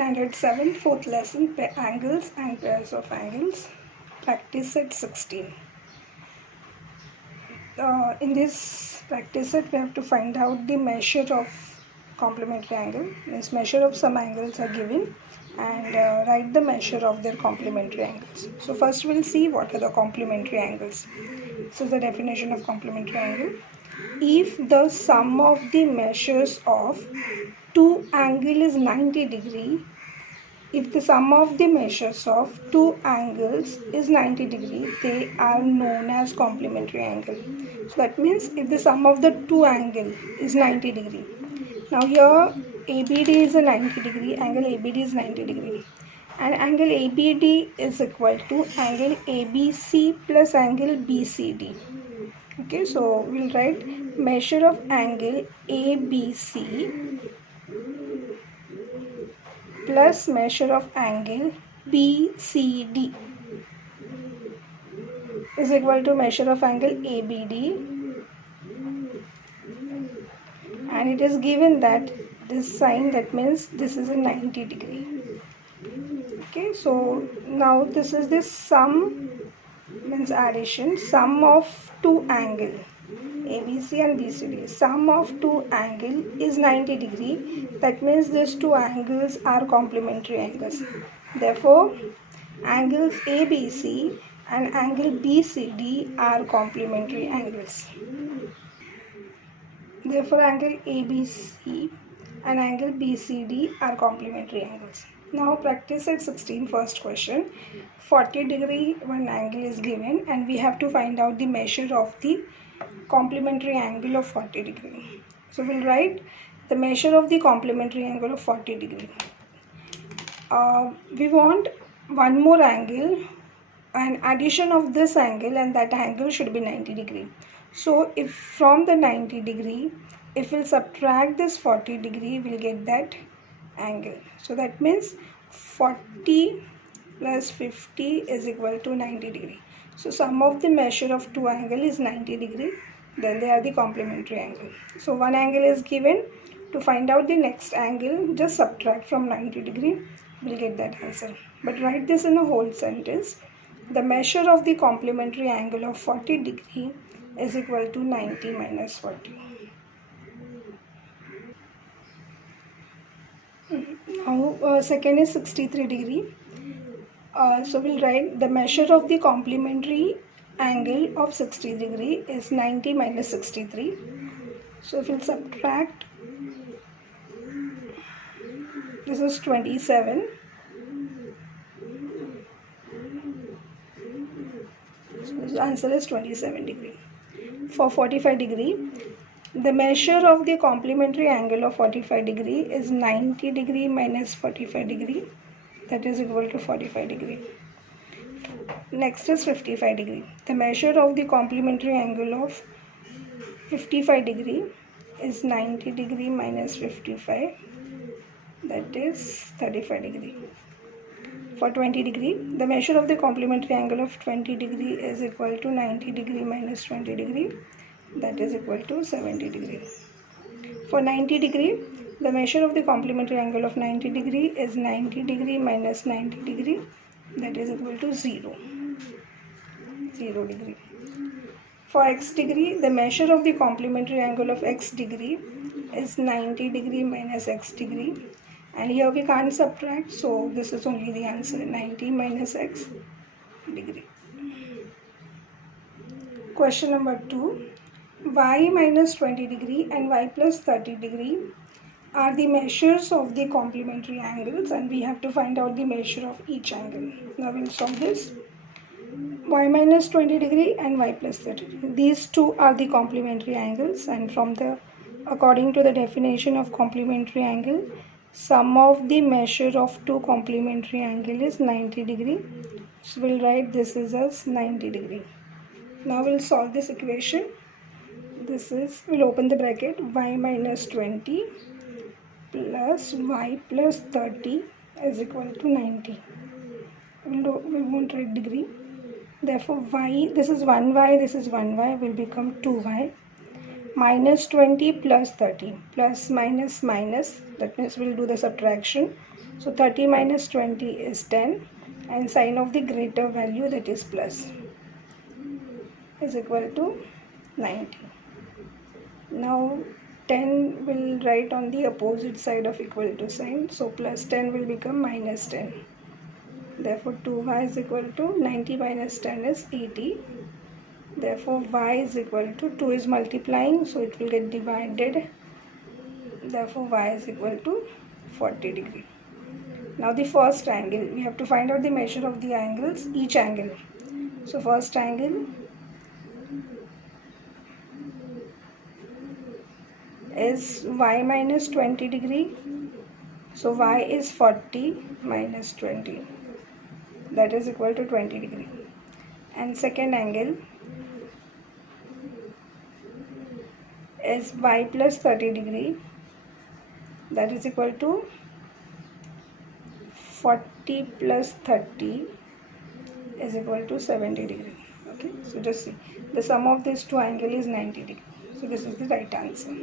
Standard 7, 4th lesson, angles and pairs of angles, practice set 16. In this practice set, we have to find out the measure of complementary angle. Means measure of some angles are given and write the measure of their complementary angles. So first we'll see what are the complementary angles. This is the definition of complementary angle. If the sum of the measures of two angle is 90 degree, if the sum of the measures of two angles is 90 degree, they are known as complementary angle. So that means if the sum of the two angle is 90 degree. Now here ABD is a 90 degree, angle ABD is 90 degree. And angle ABD is equal to angle ABC plus angle BCD. Okay, so we'll write measure of angle ABC plus measure of angle BCD is equal to measure of angle ABD, and it is given that this sign, that means this is a 90 degree. Okay, so now this is the sum, means addition, sum of two angle ABC and BCD. Sum of two angle is 90 degree. That means these two angles are complementary angles. Therefore, angles ABC and angle BCD are complementary angles. Therefore, angle ABC and angle BCD are complementary angles. Now practice at 16, first question. 40 degree one angle is given and we have to find out the measure of the complementary angle of 40 degree. So we'll write the measure of the complementary angle of 40 degree. We want one more angle, an addition of this angle, and that angle should be 90 degree. So if from the 90 degree, if we'll subtract this 40 degree, we'll get that angle. So that means 40 plus 50 is equal to 90 degree. So sum of the measure of two angle is 90 degree. Then they are the complementary angle. So one angle is given. To find out the next angle, just subtract from 90 degree. We'll get that answer. But write this in a whole sentence. The measure of the complementary angle of 40 degree is equal to 90 minus 40. Now second is 63 degree. So we'll write the measure of the complementary angle of 60 degree is 90 minus 63. So if we'll subtract, this is 27. So the answer is 27 degree. For 45 degree, the measure of the complementary angle of 45 degree is 90 degree minus 45 degree. That is equal to 45 degree. Next is 55 degree. The measure of the complementary angle of 55 degree is 90 degree minus 55. That is 35 degree. For 20 degree, the measure of the complementary angle of 20 degree is equal to 90 degree minus 20 degree. That is equal to 70 degree. For 90 degree, the measure of the complementary angle of 90 degree is 90 degree minus 90 degree. That is equal to 0 degree. For x degree, the measure of the complementary angle of x degree is 90 degree minus x degree. And here we can't subtract, so this is only the answer, 90 minus x degree. Question number 2. Y minus 20 degree and y plus 30 degree are the measures of the complementary angles, and we have to find out the measure of each angle. Now we'll solve this. Y minus 20 degree and y plus 30 degree. These two are the complementary angles, and according to the definition of complementary angle, sum of the measure of two complementary angle is 90 degree. So we'll write this is as 90 degree. Now we'll solve this equation. This is, we'll open the bracket, y minus 20 plus y plus 30 is equal to 90. We won't write degree. Therefore y, this is 1y, this is 1y, will become 2y. Minus 20 plus 30, plus minus minus, that means we'll do the subtraction. So 30 minus 20 is 10, and sign of the greater value, that is plus, is equal to 90. Now 10 will write on the opposite side of equal to sign, so plus 10 will become minus 10. Therefore 2y is equal to 90 minus 10 is 80. Therefore y is equal to 2 is multiplying, so it will get divided. Therefore y is equal to 40 degree. Now the first angle, we have to find out the measure of the angles, each angle. So first angle is y minus 20 degree. So y is 40 minus 20, that is equal to 20 degree. And second angle is y plus 30 degree, that is equal to 40 plus 30 is equal to 70 degree. Okay, so just see, the sum of these two angles is 90 degree. So this is the right answer.